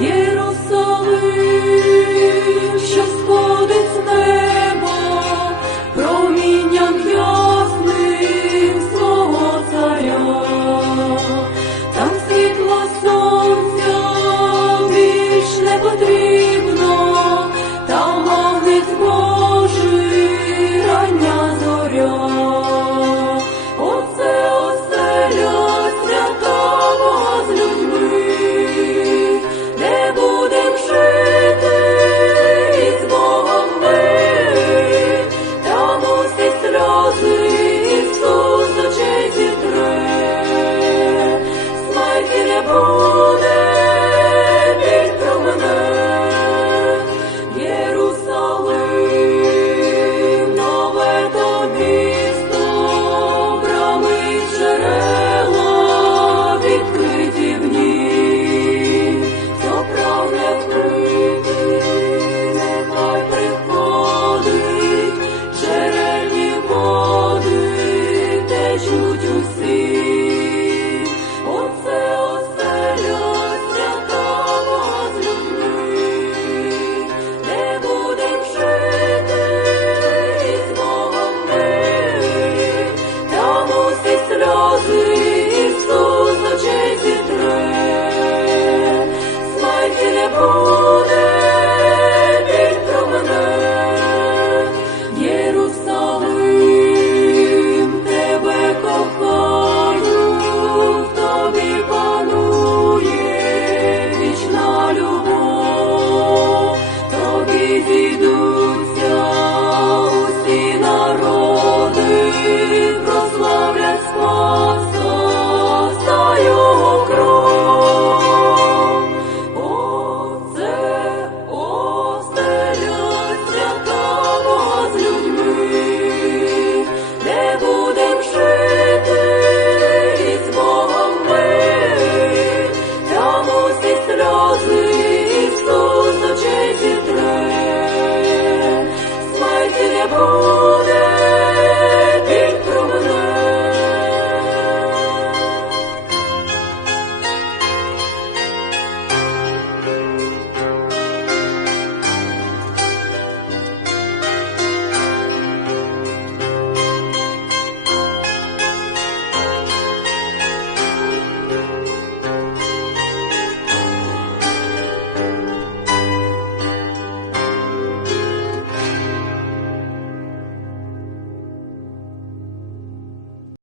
Єрусалим, що сходить з неба, промінням ясним свого царя, там світло сонця більш не потрібно, там магнець зоря.